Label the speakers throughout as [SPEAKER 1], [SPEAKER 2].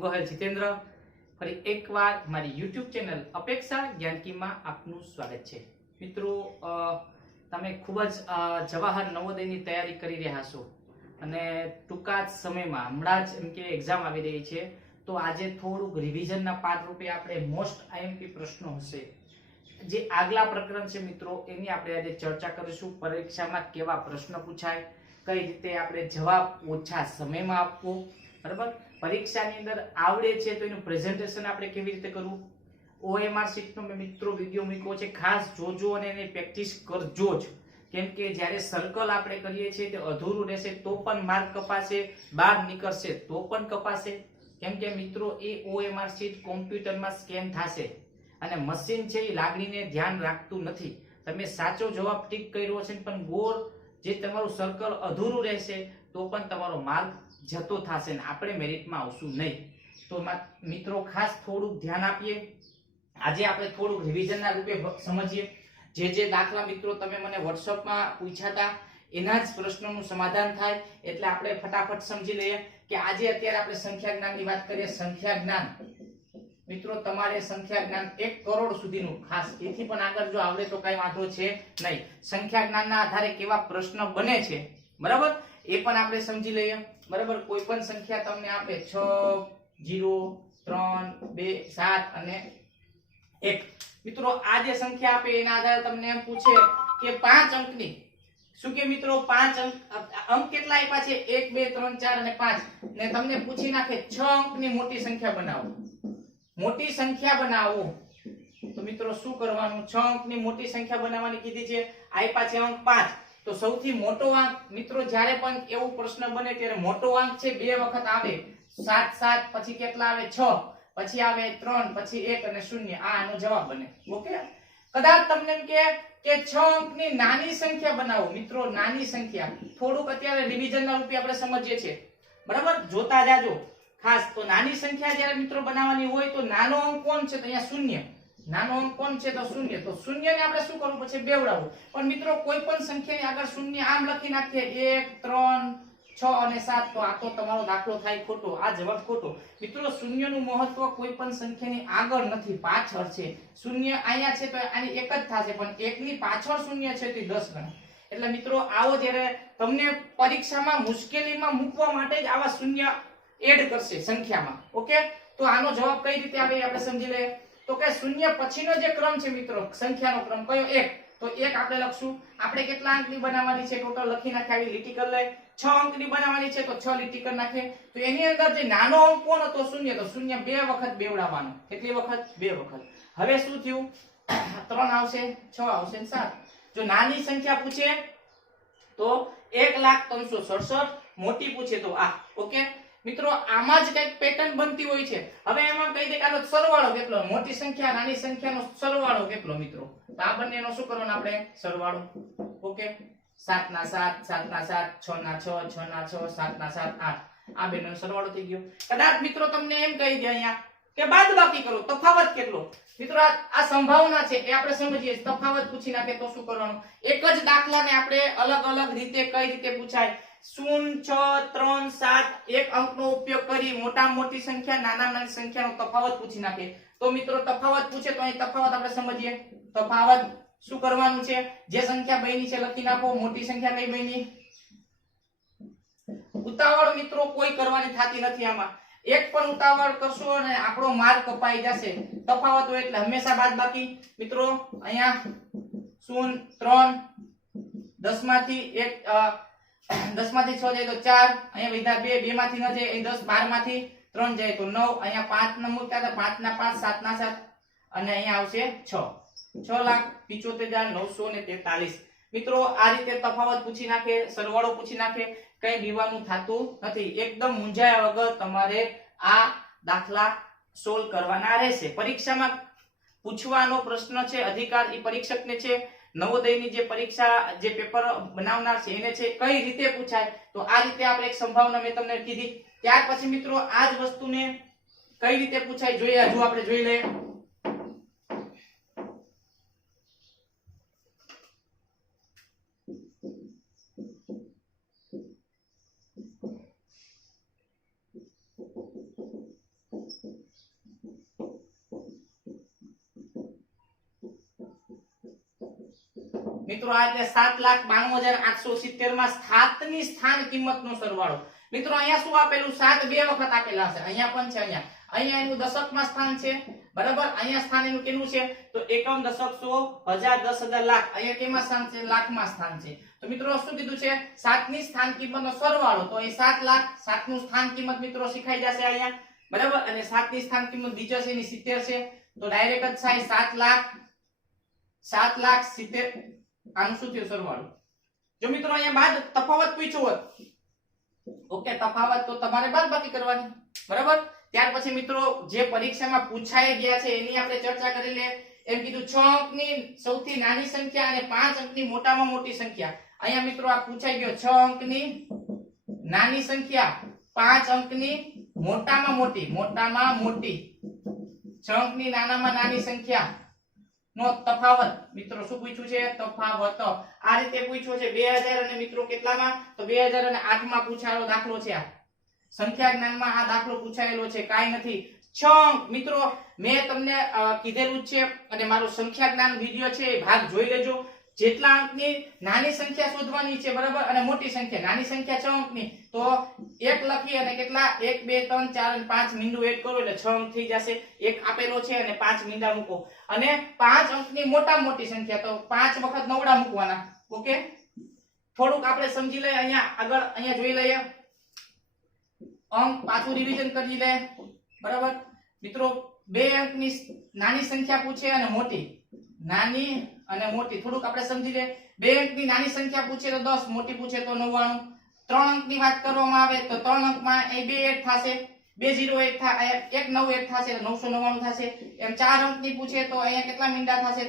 [SPEAKER 1] હું ગોહેલ જીતેન્દ્ર. ફરી એકવાર મારી યુટ્યુબ ચેનલ અપેક્ષા જ્ઞાનકીમાં આપનું સ્વાગત છે. મિત્રો તમે ખૂબ જ જવાહર નવોદયની તૈયારી કરી રહ્યા છો અને ટૂંકા જ સમયમાં, હમણાં જ એમ કે એક્ઝામ આવી રહી છે, તો આજે થોડુંક રિવિઝનના પાઠ રૂપે આપણે મોસ્ટ આઈએમપી પ્રશ્નો હશે. જે આગલા પ્રકરણ છે મિત્રો, એની આપણે આજે ચર્ચા કરીશું. પરીક્ષામાં કેવા પ્રશ્ન પૂછાય, કઈ રીતે આપણે જવાબ ઓછા સમયમાં આપવો બરાબર? પરીક્ષાની અંદર આવડે છે તો એનું પ્રેઝન્ટેશન આપણે કેવી રીતે કરવું? ઓએમઆર શીટનો મેં મિત્રો વીડિયો મૂક્યો છે. ખાસ જોજો અને એની પ્રેક્ટિસ કરજો જ. કેમ કે જ્યારે સર્કલ આપણે કરીએ છીએ તે અધૂરું રહેશે, તો પણ માર્ક કપાશે, બહાર નીકળશે, તો પણ કપાશે. કેમ કે મિત્રો, એ ઓએમઆર શીટ કોમ્પ્યુટરમાં સ્કેન થશે. અને મશીન છે એ લાગણીને ધ્યાન રાખતું નથી. તમે સાચો જવાબ ટીક કર્યો છે પણ ગોળ, જે તમારું સર્કલ અધૂરું રહેશે, તો પણ તમારો માર્ક જતો થશે ને આપણે મેરિટમાં આવશું નહીં. તો મિત્રો, ખાસ થોડુંક ધ્યાન આપીએ. આજે આપણે થોડુંક રિવિઝનના રૂપે સમજીએ. જે જે દાખલા મિત્રો તમે મને વોટ્સઅપમાં પૂછ્યા એના જ પ્રશ્નોનું સમાધાન થાય. એટલે આપણે ફટાફટ સમજી લઈએ કે આજે અત્યારે આપણે સંખ્યા જ્ઞાનની વાત કરીએ, સંખ્યા જ્ઞાન. મિત્રો, તમારે સંખ્યા જ્ઞાન એક કરોડ સુધીનું, ખાસ એથી પણ આગળ જો આવડે તો કઈ વાંધો છે નહીં. સંખ્યા જ્ઞાનના આધારે કેવા પ્રશ્ન બને છે. બરાબર? એ પણ આપણે સમજી લઈએ. બરાબર? કોઈ પણ સંખ્યા તમને આપે છ, જીરો, ત્રણ, બે, સાત અને એક. મિત્રો, આ જે સંખ્યા આપે એના આધારે તમને પૂછે કે પાંચ અંકની. શું કે મિત્રો? પાંચ અંક અંક કેટલા આપ્યા છે? એક, બે, ત્રણ, ચાર અને પાંચ. ને તમને પૂછી નાખે, છ અંકની મોટી સંખ્યા બનાવો. મોટી સંખ્યા બનાવો. તો મિત્રો, શું કરવાનું? છ અંકની મોટી સંખ્યા બનાવવાની કીધી છે. આપ્યા છે અંક પાંચ. તો સૌથી મોટો આંક, મિત્રો, જ્યારે પણ એવો પ્રશ્ન બને ત્યારે મોટો આંક છે બે વખત આવે. સાત સાત, પછી કેટલા આવે? છ, પછી આવે ત્રણ, પછી એક અને શૂન્ય. આ આનો જવાબ બને. ઓકે? કદાચ તમને એમ કે કે છ અંકની નાની સંખ્યા બનાવો. મિત્રો, નાની સંખ્યા. થોડુંક અત્યારે રિવિઝનના રૂપે આપણે સમજીએ છીએ. બરાબર? જોતા જાજો. ખાસ તો નાની સંખ્યા જ્યારે મિત્રો બનાવવાની હોય તો નાનો અંક કોણ છે? તો અહીંયા શૂન્ય. નાનો અંક કોણ છે? તો શૂન્ય. તો શૂન્ય ને આપણે શું કરવું પછી બેવડાવવું. પણ મિત્રો, કોઈ પણ સંખ્યાની આગળ શૂન્ય આમ લખી નાખીએ. એક, ત્રણ, છ અને સાત. તો આ તો તમારો દાખલો થાય ખોટો. આ જવાબ ખોટો. મિત્રો, શૂન્યનું મહત્વ કોઈ પણ સંખ્યાની આગળ નથી. પાછળ છે. શૂન્ય અહીંયા છે તો આની એક જ થશે. પણ એકની પાછળ શૂન્ય છે તે દસ ગણા. એટલે મિત્રો, આવો જ્યારે તમને પરીક્ષામાં મુશ્કેલીમાં મૂકવા માટે જ આવા શૂન્ય એડ કરશે સંખ્યામાં. ઓકે? તો આનો જવાબ કઈ રીતે આવે આપણે સમજી લઈએ. તો કે શૂન્ય પછીનો જે ક્રમ છે મિત્રો, સંખ્યાનો ક્રમ, કયો એક? તો એક આપણે લખશું. આપણે કેટલા અંકની બનાવવાની છે? ટોટલ લખી નાખે આવી લીટી કરી લે છ અંકની બનાવવાની છે, તો છ લીટી કરી નાખે. તો એની અંદર જે નાનો અંક કોણ હતો શૂન્ય, તો શૂન્ય બે વખત બેવડાવવાનો. કેટલી વખત? બે વખત. હવે શું થયું? ત્રણ આવશે, છ આવશે સાત. જો નાની સંખ્યા પૂછે, તો એક લાખ ત્રણસો સડસઠ, મોટી પૂછે તો આ ઓકે? મિત્રો, આમાં જ કંઈક પેટર્ન બનતી હોય છે. હવે એમાં કહી દે કે આનો સરવાળો કેટલો? મોટી સંખ્યા, નાની સંખ્યાનો સરવાળો કેટલો મિત્રો? તો આ બંનેનો શું કરવાનો આપણે? સરવાળો. ઓકે? 7 ના સાત સાત ના સાત, છ ના 6 6 ના છ, સાત ના સાત, આઠ. આ બેનો સરવાળો થઈ ગયો. કદાચ મિત્રો તમને એમ કહી દે અહીંયા કે બાદબાકી કરો, તફાવત કેટલો? મિત્રો, આ સંભાવના છે એ આપણે સમજીએ. તફાવત પૂછી નાખે તો શું કરવાનું? એક જ દાખલાને આપણે અલગ અલગ રીતે કઈ રીતે પૂછાય? ઉતાવળ મિત્રો કોઈ કરવાની થતી નથી આમાં. એક પણ ઉતાવળ કરશો અને આપણો માર્ગ કપાઈ જશે. તફાવત હોય એટલે હંમેશા બાદ બાકી. મિત્રો, અહીંયા શૂન્ય ત્રણ દસમાંથી એક દસમાંથી છ જાય તો ચાર, અહીંયા વિધા બે બે માંથી ન જાય દસ બારમાંથી ત્રણ જાય તો નવ, અહીંયા પાંચ ન મૂકતા હતા પાંચ ના પાંચ સાત ના સાત, અને અહીંયા આવશે છ. છ લાખ પિચોતેર હજાર નવસો ને તેતાલીસ. મિત્રો, આ રીતે તફાવત પૂછી નાખે, સરવાળો પૂછી નાખે, કઈ બીવાનું થતું નથી. એકદમ મૂંઝાયા વગર તમારે આ દાખલા સોલ્વ કરવાના રહેશે. પરીક્ષામાં પૂછવાનો પ્રશ્ન છે, અધિકાર એ પરીક્ષકને છે. નવોદયની જે પરીક્ષા, જે પેપર બનાવનાર છે, એને છે, કઈ રીતે પૂછાય? તો આ રીતે આપણે એક સંભાવના મેં તમને કીધી. ત્યાર પછી મિત્રો, આ જ વસ્તુને કઈ રીતે પૂછાય, જોઈએ, હજુ આપણે જોઈ લઈએ. મિત્રો, આ એટલે સાત લાખ બાણું હજાર આઠસો સિત્તેરમાં સાતની સ્થાન કિંમત નો સરવાળો. મિત્રો, અહીંયા શું આપેલું? સાત બે વખત આપેલા હશે. અહીંયા પણ છે, અહીંયા. અહીંયા એનું દશકમાં સ્થાન છે. બરાબર? અહીંયા સ્થાન એનું કેનું છે? તો એકમ દશક સો હજાર દસ હજાર લાખ. અહીંયા કેમાં સ્થાન છે? લાખમાં સ્થાન છે. તો મિત્રો, શું કીધું છે? સાતની સ્થાન કિંમતનો સરવાળો. તો અહીં સાત લાખ સાતનું સ્થાન કિંમત મિત્રો શીખાઈ જશે અહીંયા. બરાબર? અને સાતની સ્થાન કિંમત બીજો છે, એની સિત્તેર છે. તો ડાયરેક્ટ જ થાય સાત લાખ સાત લાખ સિત્તેર. આનું શું થયું સરવાળો? જો મિત્રો અહીંયા બાદ તફાવત પૂછ્યો હોત ઓકે તફાવત તો તમારે બાદ બાકી કરવાની, બરાબર? ત્યાર પછી મિત્રો જે પરીક્ષામાં પૂછાઈ ગયા છે એની આપણે ચર્ચા કરી લે. એમ કીધું, છ અંકની સૌથી નાની સંખ્યા અને પાંચ અંકની મોટામાં મોટી સંખ્યા. અહીંયા મિત્રો આ પૂછાઈ ગયો, છ અંકની નાની સંખ્યા, પાંચ અંકની મોટામાં મોટી મોટામાં મોટી. છ અંકની નાનામાં નાની સંખ્યા નો તફાવત. મિત્રો, શું પૂછ્યું છે? તફાવત. આ રીતે પૂછ્યો છે 2000 અને મિત્રો કેટલામાં? તો 2008 માં પૂછાયેલો દાખલો છે આ. સંખ્યા જ્ઞાનમાં આ દાખલો પૂછાયેલો છે. કાઈ નથી. છ મિત્રો, મેં તમને કીધેલું છે અને મારો સંખ્યા જ્ઞાન વીડિયો છે ભાગ જોઈ લેજો. જેટલા અંકની નાની સંખ્યા શોધવાની છે, બરાબર? અને મોટી સંખ્યા. નાની સંખ્યા છ અંકની. તો એક લખી અને કેટલા? એક, બે, ત્રણ, ચાર અને પાંચ મીંડું એડ કરો એટલે છ અંક થઈ જશે. એક આપેલો છે અને પાંચ મીંડા મૂકો. અને પાંચ અંકની મોટા મોટી સંખ્યા, તો પાંચ વખત નવડા મૂકવાના. ઓકે થોડુંક આપણે સમજી લઈએ અહીંયા. આગળ અહીંયા જોઈ લઈએ. અંક પાછું રિવિઝન કરી લે. બરાબર? મિત્રો, બે અંકની નાની સંખ્યા પૂછે અને મોટી. નાની અને મોટી. થોડુંક આપણે સમજી લે, બે અંકની નાની સંખ્યા પૂછે તો દસ, મોટી પૂછે તો નવ્વાણું. ત્રણ અંકની વાત કરવામાં આવે તો ત્રણ અંકમાં એ બે એડ થશે. બે જીરો એક એક નવ એક થશે નવસો નવ્વાણું થશે. એમ ચાર અંકની પૂછે તો અહીંયા કેટલા મીંડા થશે?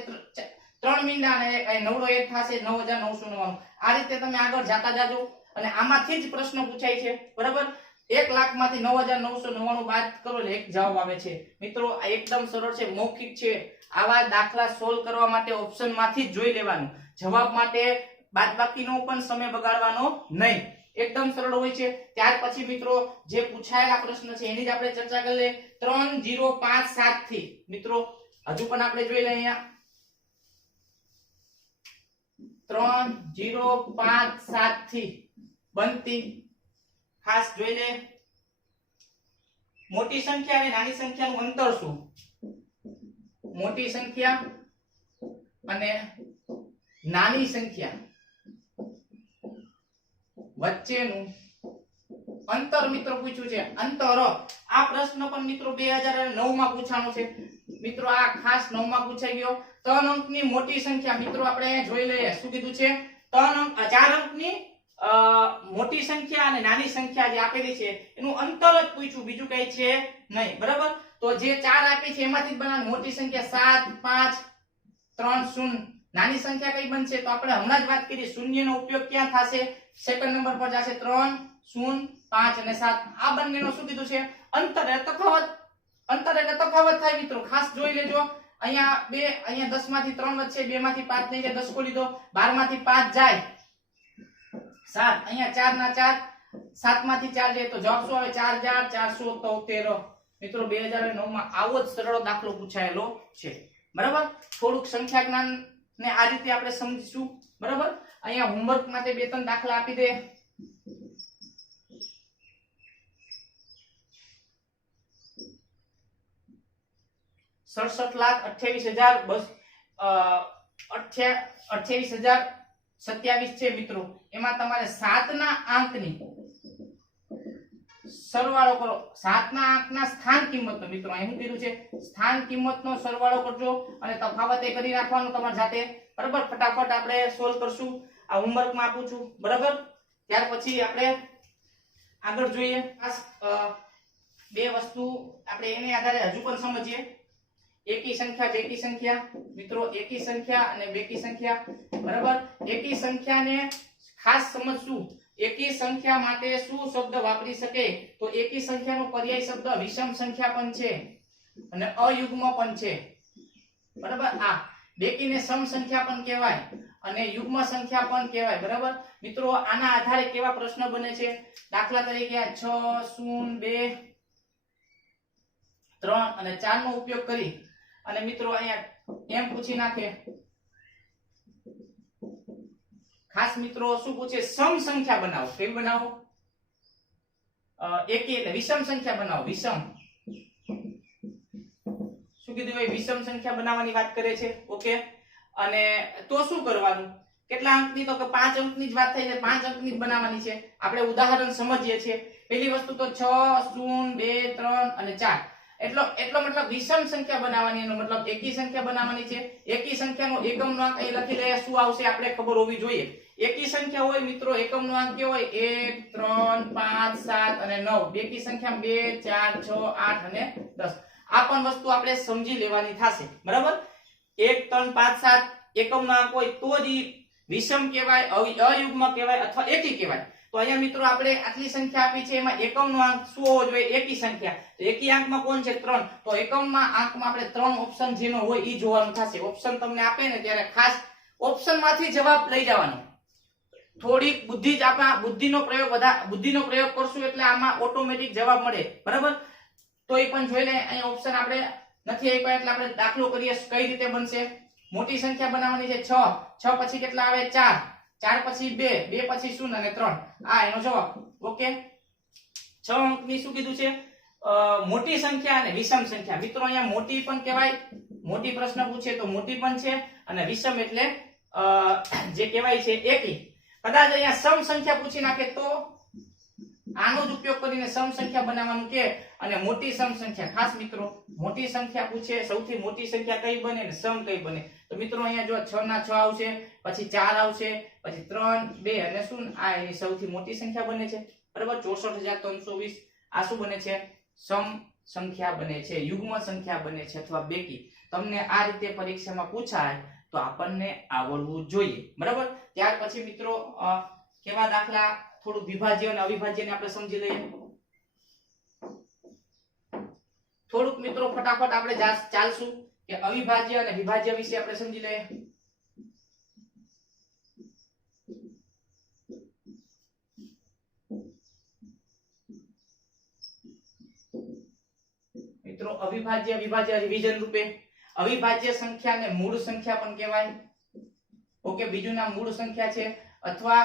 [SPEAKER 1] ત્રણ મીંડા અને નવડો એક થશે, નવ હજાર નવસો નવ્વાણું. આ રીતે તમે આગળ જાતા જાજો. અને આમાંથી જ પ્રશ્ન પૂછાય છે. બરાબર? એક લાખમાંથી નવ હજાર નવસો નવ્વાણું બાદ કરો એટલે એક જવાબ આવે છે. મિત્રો, આ એકદમ સરળ છે, મૌખિક છે. આવા દાખલા સોલ્વ કરવા માટે ઓપ્શનમાંથી જોઈ લેવાનું. જવાબ માટે બાદબાકીનો પણ સમય બગાડવાનો નહીં. એકદમ સરળ હોય છે. ત્યાર પછી મિત્રો, જે પૂછાયેલા પ્રશ્ન છે, એની જ આપણે ચર્ચા કરી લઈએ. ત્રણ જીરો પાંચ સાતથી. મિત્રો, હજુ પણ આપણે જોઈ લઈએ અહીંયા. ત્રણ જીરો પાંચ સાતથી બનતી ખાસ જોઈ મોટી સંખ્યા અને નાની સંખ્યાનું અંતર શું? મોટી સંખ્યા અને નાની સંખ્યા વચ્ચેનું અંતર મિત્રો પૂછ્યું છે. અંતર આ પ્રશ્ન પણ મિત્રો બે હજાર નવમાં પૂછાણો છે. મિત્રો આ ખાસ નવમાં પૂછાઈ ગયો. ત્રણ અંકની મોટી સંખ્યા મિત્રો આપણે જોઈ લઈએ. શું કીધું છે? ત્રણ અંક, ચાર અંકની મોટી સંખ્યા અને નાની સંખ્યા જે આપેલી છે, એનું અંતર જ પૂછ્યું. બીજું કઈ છે નહીં. બરાબર? તો જે ચાર આપી છે, એમાંથી જ બનાવવાની મોટી સંખ્યા સાત, પાંચ, ત્રણ, શૂન્ય. નાની સંખ્યા કઈ બનશે? તો આપણે હમણાં જ વાત કરી, શૂન્યનો ઉપયોગ ક્યાં થશે? સેકન્ડ નંબર પર જશે ત્રણ, શૂન્ય, પાંચ અને સાત. આ બંનેનો શું કીધું છે? અંતર તફાવત. અંતર એટલે તફાવત થાય મિત્રો. ખાસ જોઈ લેજો. અહીંયા બે, અહીંયા દસમાંથી ત્રણ વચ્ચે બે માંથી પાંચ નહીં જાય દસ લીધો બારમાંથી પાંચ જાય. સાત. અહીંયા ચાર ના ચાર. સાતમાંથી ચાર જાય તો જવાબ આવે. ચાર હજાર ચારસો તોતેર. મિત્રો, બે હજાર નવમાં આવો જ સરળ દાખલો પૂછાયેલો છે. બરાબર? થોડુંક સંખ્યા જ્ઞાન ને આ રીતે આપણે સમજીશું. બરાબર? અહીંયા હોમવર્ક માટે બે, ત્રણ દાખલા આપી દે. સડસઠ લાખ અઠ્યાવીસ હજાર બસ અઠ્યાવીસ હજાર સત્યાવીસ છે મિત્રો. એમાં તમારે સાતના આંકની સરવાળો કરો. સાતના આંકના સ્થાન કિંમતનો મિત્રો, અહીં કીધું છે, સ્થાન કિંમતનો સરવાળો કરજો અને તફાવત એ કરી નાખવાનો તમારે જાતે બરાબર? ફટાફટ આપણે સોલ્વ કરશું. આ હોમવર્કમાં આપું છું. બરાબર? ત્યાર પછી આપણે આગળ જોઈએ. આ બે વસ્તુ આપણે એને આધારે હજુ પણ સમજીએ. એકી સંખ્યા બેકી સંખ્યા? મિત્રો, એકી સંખ્યા અને બેકી સંખ્યા. બરાબર? એકી સંખ્યાને ખાસ સમજશું. એકી સંખ્યા માટે શું શબ્દ વાપરી શકે? તો એકી સંખ્યાનો પર્યાય શબ્દ વિષમ સંખ્યા પણ છે અને અયુગ્મ પણ છે. બરાબર? આ બેકીને સમ સંખ્યા પણ કહેવાય અને યુગ્મ સંખ્યા પણ કહેવાય. બરાબર? મિત્રો, આના આધારે કેવા પ્રશ્ન બને છે? દાખલા તરીકે આ છ, શૂન્ય, બે, ત્રણ અને ચાર નો ઉપયોગ કરી અને મિત્રો અહીંયા એમ પૂછી નાખે. ખાસ મિત્રો શું પૂછે? સમ સંખ્યા બનાવો. કેમ બનાવો? એકી વિષમ સંખ્યા બનાવો. વિષમ. શું કીધું ભાઈ? વિષમ સંખ્યા બનાવવાની વાત કરે છે? ઓકે. અને તો શું કરવાનું? કેટલા અંકની? તો કે પાંચ અંકની જ વાત થઈ છે પાંચ અંકની જ બનાવવાની છે. આપણે ઉદાહરણ સમજીએ છીએ. પહેલી વસ્તુ તો છ, શૂન્ય, બે, ત્રણ અને ચાર. એટલો એટલો મતલબ વિષમ સંખ્યા બનાવવાની, એનો મતલબ એકી સંખ્યા બનાવવાની છે. એકી સંખ્યાનો એકમનો અંક અહીં લખી લઈએ શું આવશે આપણે ખબર હોવી જોઈએ. એકી સંખ્યા હોય મિત્રો, એકમનો અંક કેવો હોય? એક, ત્રણ, પાંચ, સાત અને નવ. બેકી સંખ્યા બે, ચાર, છ, આઠ અને દસ. આ પણ વસ્તુ આપણે સમજી લેવાની થશે. બરાબર? એક, ત્રણ, પાંચ, સાત એકમનો અંક હોય તો જ વિષમ કહેવાય અયુગ્મ કહેવાય અથવા એકી કહેવાય. તો અહીંયા મિત્રો આપણે આટલી સંખ્યા આપી છે, એમાં એકમનો આંક શું હોવો જોઈએ, એકી સંખ્યા. તો એકી આંકમાં કોણ છે? ત્રણ. તો એકમમાં આંકમાં આપણે ત્રણ ઓપ્શન જેનો હોય એ જોવાનું થશે. ઓપ્શન તમને આપે ને ત્યારે ખાસ ઓપ્શનમાંથી જવાબ લઈ જવાનો. થોડીક બુદ્ધિ જ આપણા બુદ્ધિનો પ્રયોગ બધા બુદ્ધિનો પ્રયોગ કરશું એટલે આમાં ઓટોમેટિક જવાબ મળે. બરાબર? તો એ પણ જોઈને અહીં ઓપ્શન આપણે નથી આપ્યા એટલે આપણે દાખલો કરીએ, કઈ રીતે બનશે? મોટી સંખ્યા બનાવવાની છે, છ. છ પછી કેટલા આવે? ચાર. ચાર પછી બે બે પછી શૂન્ય અને ત્રણ. આ એનો જવાબ. ઓકે છ અંકની શું કીધું છે? મોટી સંખ્યા અને વિષમ સંખ્યા. મિત્રો, અહીંયા મોટી પણ કહેવાય, મોટી પ્રશ્ન પૂછે તો મોટી પણ છે અને વિષમ એટલે જે કહેવાય છે એકી કદાચ અહીંયા સમ સંખ્યા પૂછી નાખે તો આનો જ ઉપયોગ કરીને સમ સંખ્યા બનાવવાનું કે અને મોટી સમ સંખ્યા. ખાસ મિત્રો, મોટી સંખ્યા પૂછે, સૌથી મોટી સંખ્યા કઈ બને સમ કઈ બને? તો મિત્રો અહીંયા જો છ ના છ આવશે, પછી ચાર આવશે, પછી ત્રણ, બે અને શું આ એની સૌથી મોટી સંખ્યા બને છે. બરાબર? ચોસઠ હજાર ત્રણસો વીસ. આ શું બને છે? સમ સંખ્યા બને છે, યુગ્મ સંખ્યા બને છે અથવા બેકી. તમને આ રીતે પરીક્ષામાં પૂછાય તો આપણને આવડવું જોઈએ. બરાબર? ત્યાર પછી મિત્રો કેવા દાખલા? થોડું વિભાજ્ય અને અવિભાજ્યને આપણે સમજી લઈએ. થોડુંક મિત્રો ફટાફટ આપણે ચાલશું. કે અવિભાજ્ય અને વિભાજ્ય વિશે આપણે સમજી લઈએ. મિત્રો, અવિભાજ્ય, વિભાજ્ય રિવિઝન રૂપે અવિભાજ્ય સંખ્યાને મૂળ સંખ્યા પણ કહેવાય. ઓકે, બીજું નામ મૂળ સંખ્યા છે અથવા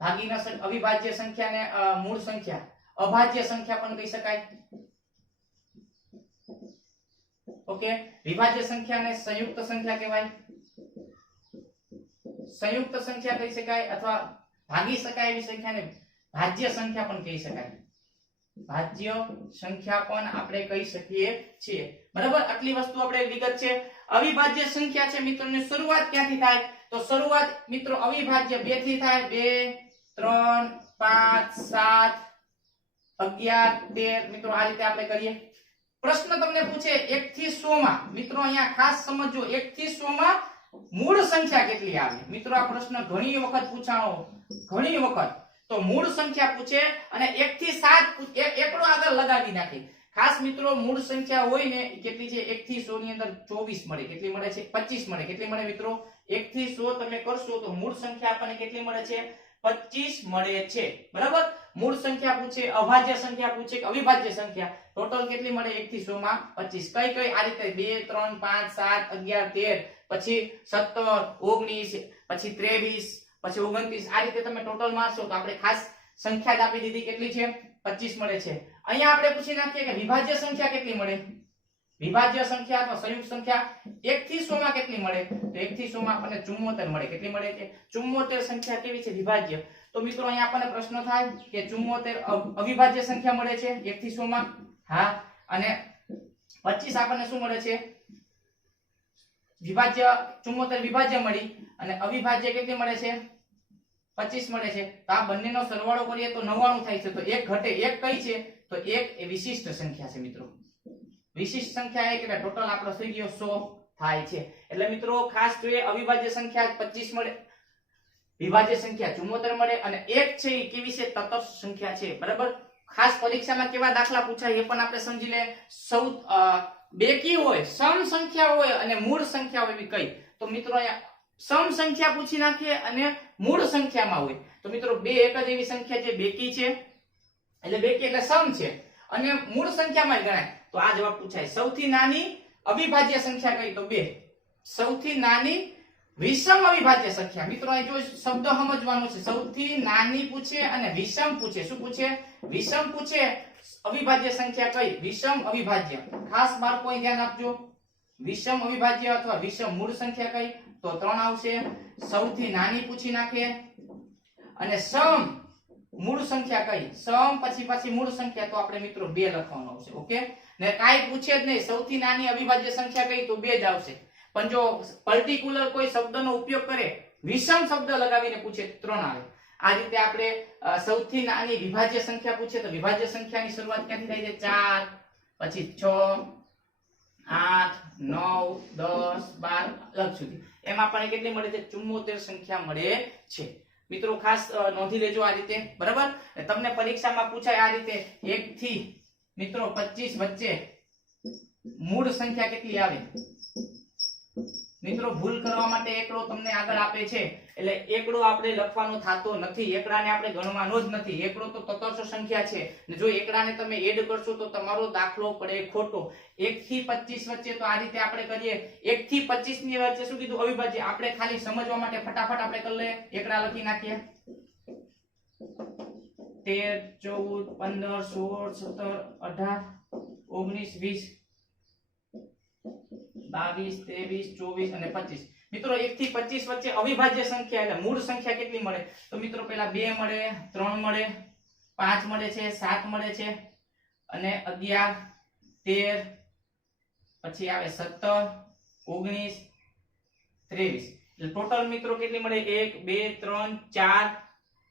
[SPEAKER 1] ભાગીના અવિભાજ્ય સંખ્યાને ને મૂળ સંખ્યા. અભાજ્ય સંખ્યા પણ કહી શકાય. ઓકે? વિભાજ્ય સંખ્યાને સંયુક્ત સંખ્યા કહેવાય. સંયુક્ત સંખ્યા કહી શકાય અથવા ભાગી શકાય એવી સંખ્યાને ભાજ્ય સંખ્યા પણ કહી શકાય. ભાજ્ય સંખ્યા પણ આપણે કહી શકીએ છીએ. બરાબર? આટલી વસ્તુ આપણે વિગત છે. અવિભાજ્ય સંખ્યા છે મિત્રોની શરૂઆત ક્યાંથી થાય? તો શરૂઆત મિત્રો અવિભાજ્ય બેથી થાય. બે, ત્રણ, પાંચ, સાત, અગિયાર, તેર. મિત્રો આ રીતે આપણે કરીએ. પ્રશ્ન તમને પૂછે, એક થી સો માં? મિત્રો અહીંયા ખાસ સમજો એક થી સો માં મૂળ સંખ્યા કેટલી આવે? મિત્રો, આ પ્રશ્ન ઘણી વખત પૂછાણો, ઘણી વખત. તો મૂળ સંખ્યા પૂછે અને એક થી સાત એક- એકડો આગળ લગાવી નાખે. ખાસ મિત્રો, મૂળ સંખ્યા હોય ને કેટલી છે? એક થી સો ની અંદર ચોવીસ મળે. કેટલી મળે છે? પચીસ મળે. કેટલી મળે મિત્રો? એક થી સો તમે કરશો તો મૂળ સંખ્યા આપણને કેટલી મળે છે? પચીસ મળે છે. બરાબર? મૂળ સંખ્યા પૂછે, અભાજ્ય સંખ્યા પૂછે અવિભાજ્ય સંખ્યા? ટોટલ કેટલી મળે? એક થી સો માં પચીસ. કઈ કઈ? આ રીતે બે, ત્રણ, પાંચ, સાત, અગિયાર, તેર, પછી સત્તર, ઓગણીસ, પછી ત્રેવીસ, પછી ઓગણત્રીસ. આ રીતે તમે ટોટલ મારશો તો આપણે ખાસ સંખ્યા જ આપી દીધી. કેટલી છે? પચીસ મળે છે. અહીંયા આપણે પૂછી નાખીએ કે વિભાજ્ય સંખ્યા કેટલી મળે? વિભાજ્ય સંખ્યા અથવા સંયુક્ત સંખ્યા એક થી સો માં કેટલી મળે? તો એક થી સો માં આપણને ચુમ્મોતેર મળે. કેટલી મળે? કે ચુમ્મોતેર સંખ્યા કેવી છે? વિભાજ્ય. તો મિત્રો અહીંયા આપણને પ્રશ્ન થાય કે ચુમ્મોતેર અવિભાજ્ય સંખ્યા મળે છે એક થી સો માં? હા. અને પચીસ આપણને શું મળે છે? વિભાજ્ય, ચુમ્મોતેર વિભાજ્ય મળી અને અવિભાજ્ય કેટલી મળે છે? પચીસ મળે છે. તો આ બંનેનો સરવાળો કરીએ તો નવ્વાણું થાય છે. તો એક ઘટે એક કઈ છે? તો એક એ વિશિષ્ટ સંખ્યા છે મિત્રો. વિશિષ્ટ સંખ્યા એક એટલે ટોટલ આપણો થઈ ગયો સો થાય છે. એટલે મિત્રો ખાસ જોઈએ અવિભાજ્ય સંખ્યા પચીસ મળે વિભાજ્ય સંખ્યા ચુમ્મોતેર મળે અને એક છે એ કેવી છે? તટસ્થ સંખ્યા છે. બરાબર? ખાસ પરીક્ષામાં કેવા દાખલા પૂછાય એ પણ આપણે સમજી લે. સૌ બેકી હોય? સમ સંખ્યા હોય અને મૂળ સંખ્યા હોય એવી કઈ. તો મિત્રો અહીંયા સમ સંખ્યા પૂછી નાખીએ અને મૂળ સંખ્યામાં હોય. તો મિત્રો બે એક જ એવી સંખ્યા છે બેકી છે. એટલે બેકી એટલે સમ છે. અને મૂળ સંખ્યામાં ગણાય. તો આ જવાબ પૂછાય. સૌથી નાની અવિભાજ્ય સંખ્યા કઈ? તો બે. સૌથી નાની વિષમ અવિભાજ્ય સંખ્યા. મિત્રો, અહીં જો શબ્દ સમજવાનો છે, સૌથી નાની પૂછે અને વિષમ પૂછે. શું પૂછે? વિષમ પૂછે, અવિભાજ્ય સંખ્યા કઈ? વિષમ અવિભાજ્ય. ખાસ બાળકો અહીં ધ્યાન આપજો. વિષમ અવિભાજ્ય અથવા વિષમ મૂળ સંખ્યા કઈ? તો ત્રણ આવશે. સૌથી નાની પૂછી નાખે. અને સમ મૂળ સંખ્યા કઈ? સમ પછી પાછી મૂળ સંખ્યા, તો આપણે મિત્રો બે લખવાનું આવશે, ઓકે? ને કાંઈ પૂછે જ નહીં. સૌથી નાની અવિભાજ્ય સંખ્યા કઈ? તો બે જ આવશે. પણ જો પર્ટિક્યુલર કોઈ શબ્દનો ઉપયોગ કરે, વિષમ શબ્દ લગાવીને પૂછે ત્રણ આવે. આ રીતે આપણે સૌથી નાની વિભાજ્ય સંખ્યા પૂછે તો વિભાજ્ય સંખ્યાની શરૂઆત ક્યાંથી થાય છે? ચાર, પછી છ, આઠ, નવ, દસ, બાર અલગ સુધી. એમાં આપણને કેટલી મળે છે? ચુમ્મોતેર સંખ્યા મળે છે. મિત્રો, ખાસ નોંધી લેજો આ રીતે. બરાબર? તમને પરીક્ષામાં પૂછાય આ રીતે, એક થી, મિત્રો 25 વચ્ચે મૂળ સંખ્યા કેટલી આવે? મિત્રો, ભૂલ કરવા માટે એકડો તમને આગળ આપે છે. એટલે એકડો આપણે લખવાનો થાતો નથી. એકડાને આપણે ગણવાનો જ નથી. એકડો તો તત્સમ સંખ્યા છે. ને જો એકડાને તમે એડ કરશો તો તમારો દાખલો પડે ખોટો. 1 થી 25 વચ્ચે તો આ રીતે આપણે કરીએ. 1 થી 25 ની વચ્ચે શું કીધું? અવિભાજ્ય. આપણે ખાલી સમજવા માટે ફટાફટ આપણે કરી લઈએ. એકડા લખી નાખીએ. 13 14 15 16 17 18 19 20 બાવીસ, ત્રેવીસ, ચોવીસ અને પચીસ. મિત્રો એક થી પચીસ વચ્ચે અવિભાજ્ય સંખ્યા એટલે મૂળ સંખ્યા કેટલી મળે? તો મિત્રો પેલા બે મળે, ત્રણ મળે, પાંચ મળે છે, સાત મળે છે, અને અગિયાર, તેર, પછી આવે સત્તર, ઓગણીસ, ત્રેવીસ. એટલે ટોટલ મિત્રો કેટલી મળે? એક, બે, ત્રણ, ચાર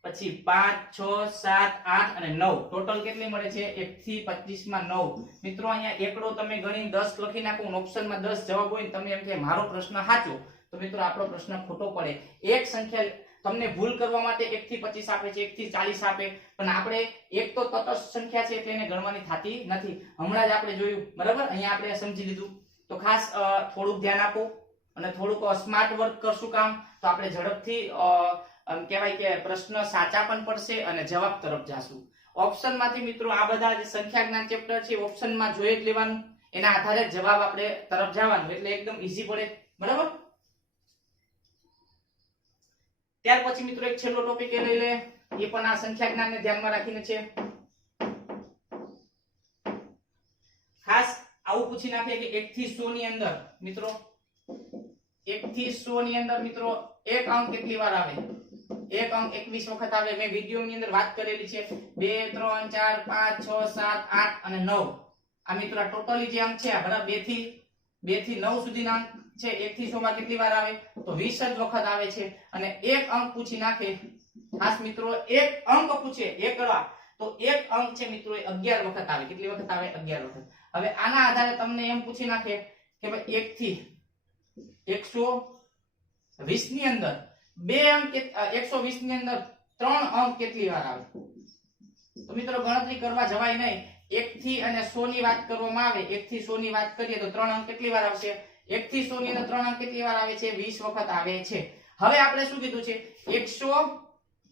[SPEAKER 1] પછી પાંચ છ સાત આઠ અને નવ. ટોટલ કેટલી મળે છે? એક થી પચીસમાં નવ. મિત્રો અહીંયા એકડો તમે ગણી દસ લખી નાખો. ઓપ્શનમાં દસ જવાબ હોય તમે એમ કે મારો પ્રશ્ન સાચો. તો મિત્રો આપણો પ્રશ્ન ખોટો પડે. એક સંખ્યા તમને ભૂલ કરવા માટે એક થી પચીસ આપે છે એક થી ચાલીસ આપે. પણ આપણે એક તો તટસ્થ સંખ્યા છે એટલે એને ગણવાની થતી નથી. હમણાં જ આપણે જોયું. બરાબર? અહીંયા આપણે સમજી લીધું. તો ખાસ થોડુંક ધ્યાન આપો. અને થોડુંક સ્માર્ટ વર્ક કરશું કામ. તો આપણે ઝડપથી અ, આમ કહેવાય કે પ્રશ્ન સાચા પણ પડશે અને જવાબ તરફ જાશું. ઓપ્શનમાંથી મિત્રો આ બધા જે સંખ્યા જ્ઞાન ચેપ્ટર છે ઓપ્શનમાં જોઈ જ લેવાનું. એના આધારે જવાબ આપણે તરફ જવાનું. એટલે એકદમ ઈઝી પડે. બરાબર? ત્યાર પછી મિત્રો એક છેલ્લો ટોપિક એ લઈ લે. એ પણ આ સંખ્યા જ્ઞાનને ધ્યાનમાં રાખીને છે. ખાસ આવું પૂછી નાખે કે 1 થી 100 ની અંદર, મિત્રો. 1 થી 100 ની અંદર, મિત્રો, એક અંક કેટલી વાર આવે? એક અંક 21 વખત આવે. મેં વિડિયોની અંદર વાત કરેલી છે. 2 3 4 5 6 7 8 અને 9 આ મિત્રો ટોટલી જે અંક છે બરાબર 2 થી 2 થી 9 સુધીના અંક છે. 1 થી 100 માં કેટલી વાર આવે? તો 20 જ વખત આવે છે. અને એક અંક પૂછી નાખે. ખાસ મિત્રો, એક અંક પૂછે એકડા તો એક અંક છે મિત્રો, એ 11 વખત આવે. કેટલી વખત આવે? 11 વખત. હવે આના આધારે તમને એમ પૂછી નાખે કે ભાઈ 1 થી 120 ની અંદર બે અંક એકસો વીસની અંદર ત્રણ અંક કેટલી વાર આવે? તો મિત્રો ગણતરી કરવા જવાય નહીં. એક થી અને સો ની વાત કરવામાં આવે. એક થી સો ની વાત કરીએ તો ત્રણ અંક કેટલી વાર આવશે? એક થી સો ની અંદર ત્રણ અંક કેટલી વાર આવે છે? વીસ વખત આવે છે. હવે આપણે શું કીધું છે? 100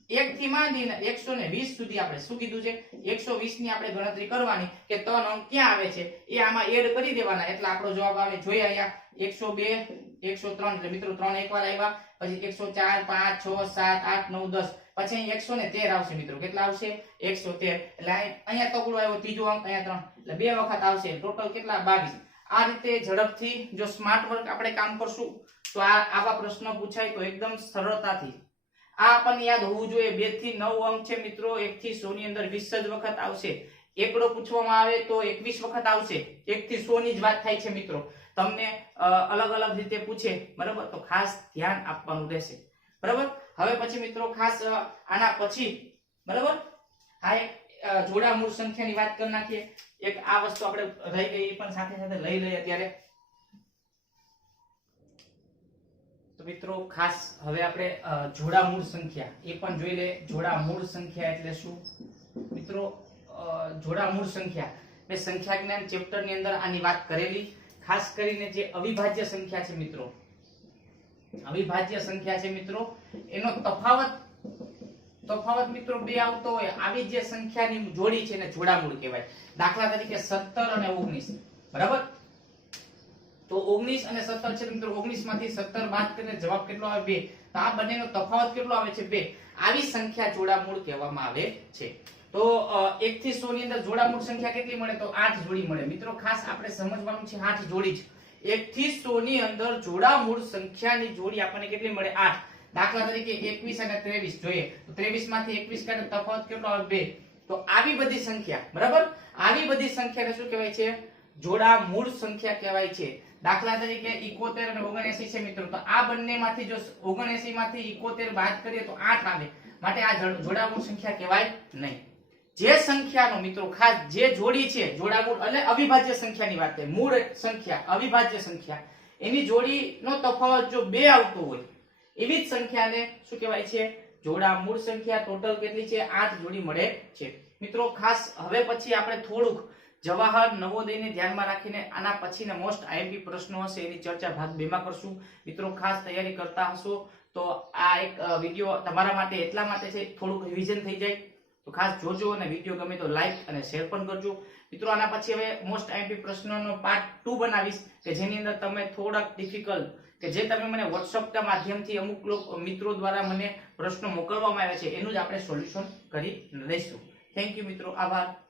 [SPEAKER 1] એક થી માંડીને 120 સુધી આપણે શું કીધું છે? 120 ની આપણે ગણતરી કરવાની કે ત્રણ અંક ક્યાં આવે છે? એ આમાં એડ કરી દેવાના. એટલે આપણો જવાબ આવે જોઈએ અહીંયા 102 103 એટલે મિત્રો ત્રણ એકવાર આવ્યા પછી 104 5 6 7 8 9 10 પછી અહીં 113 આવશે મિત્રો. કેટલા આવશે? 113 એટલે અહીં- અહીંયા તકડો આવ્યો ત્રીજો અંક, અહીંયા ત્રણ. એટલે બે વખત આવશે. ટોટલ કેટલા? 22 આ રીતે ઝડપથી જો સ્માર્ટ વર્ક આપણે કામ કરશું, તો આ આવા પ્રશ્નો પૂછાય તો એકદમ સરળતાથી આ આપણને યાદ હોવું જોઈએ. બેથી નવ અંક છે મિત્રો. એક થી સો ની અંદર વીસ જ વખત આવશે. એકડો પૂછવામાં આવે તો એકવીસ વખત આવશે. એક થી સો ની જ વાત થાય છે મિત્રો. તમને અલગ અલગ રીતે પૂછે. બરાબર? તો ખાસ ધ્યાન આપવાનું રહેશે. બરાબર? હવે પછી મિત્રો ખાસ આના પછી, બરાબર? હા એક જોડા મૂળ સંખ્યાની વાત કરી નાખીએ. એક આ વસ્તુ આપણે રહી ગઈ પણ સાથે સાથે લઈ લઈએ અત્યારે. મિત્રો, ખાસ હવે આપણે જોડા મૂળ સંખ્યા, એ પણ જોઈ લે. જોડા મૂળ સંખ્યા એટલે શું? મિત્રો જોડા મૂળ સંખ્યા. મેં સંખ્યા જ્ઞાન ચેપ્ટરની અંદર આની વાત કરેલી. ખાસ કરીને જે અવિભાજ્ય સંખ્યા છે મિત્રો. અવિભાજ્ય સંખ્યા છે મિત્રો, એનો તફાવત તફાવત મિત્રો બે આવતો હોય. આવી જે સંખ્યાની જોડી છે એને જોડામૂળ કહેવાય. દાખલા તરીકે 17 અને 19 બરાબર? તો ઓગણીસ અને સત્તર છે મિત્રો ઓગણીસમાંથી સત્તર બાદ કરીને જવાબ કેટલો આવે? બે. તો આ બંનેનો તફાવત કેટલો આવે છે? બે. આવી સંખ્યા જોડામૂળ કહેવામાં આવે છે. તો એક થી સો ની અંદર જોડામૂળ સંખ્યા કેટલી મળે? તો આઠ જોડી મળે. મિત્રો, ખાસ આપણે સમજવાનું છે આઠ જોડી જ. એક થી સો ની અંદર જોડામૂળ સંખ્યાની જોડી આપણને કેટલી મળે? આઠ. દાખલા તરીકે એકવીસ અને ત્રેવીસ. જોઈએ. તો ત્રેવીસમાંથી એકવીસ કાઢે તફાવત કેટલો આવે? બે. તો આવી બધી સંખ્યા, બરાબર? આવી બધી સંખ્યાને શું કહેવાય છે? જોડા મૂળ સંખ્યા કહેવાય છે. દાખલા તરીકે 71 અને 79 છે મિત્રો. તો આ બંનેમાંથી જો 79 માંથી 71 બાદ કરીએ તો આઠ આવે. માટે આ જોડાગુણ સંખ્યા કહેવાય નહીં. જે સંખ્યાનો મિત્રો ખાસ જે જોડી છે, જોડાગુણ એટલે અવિભાજ્ય સંખ્યાની વાત છે. મૂળ સંખ્યા, અવિભાજ્ય સંખ્યા. એની જોડીનો તફાવત જો બે આવતો હોય, એવી જ સંખ્યાને શું કહેવાય છે? જોડા મૂળ સંખ્યા, ટોટલ કેટલી છે? આઠ જોડી મળે છે. મિત્રો ખાસ હવે પછી આપણે થોડુંક જવાહર નવોદયને ધ્યાનમાં રાખીને આના પછીના મોસ્ટ આઈએમપી પ્રશ્નો હશે એની ચર્ચા ભાગ બેમાં કરશું. મિત્રો, ખાસ તૈયારી કરતા હશો તો આ એક વીડિયો તમારા માટે એટલા માટે છે, થોડુંક રિવિઝન થઈ જાય. તો ખાસ જોજો અને વીડિયો ગમે તો લાઈક અને શેર પણ કરજો. મિત્રો, આના પછી હવે મોસ્ટ આઈએમપી પ્રશ્નોનો પાર્ટ ટુ બનાવીશ, કે જેની અંદર તમે થોડાક ડિફિકલ્ટ કે જે તમે મને વોટ્સઅપના માધ્યમથી અમુક લોકો, મિત્રો દ્વારા મને પ્રશ્નો મોકલવામાં આવ્યા છે, એનું જ આપણે સોલ્યુશન કરી લઈશું. થેન્ક યુ મિત્રો. આભાર.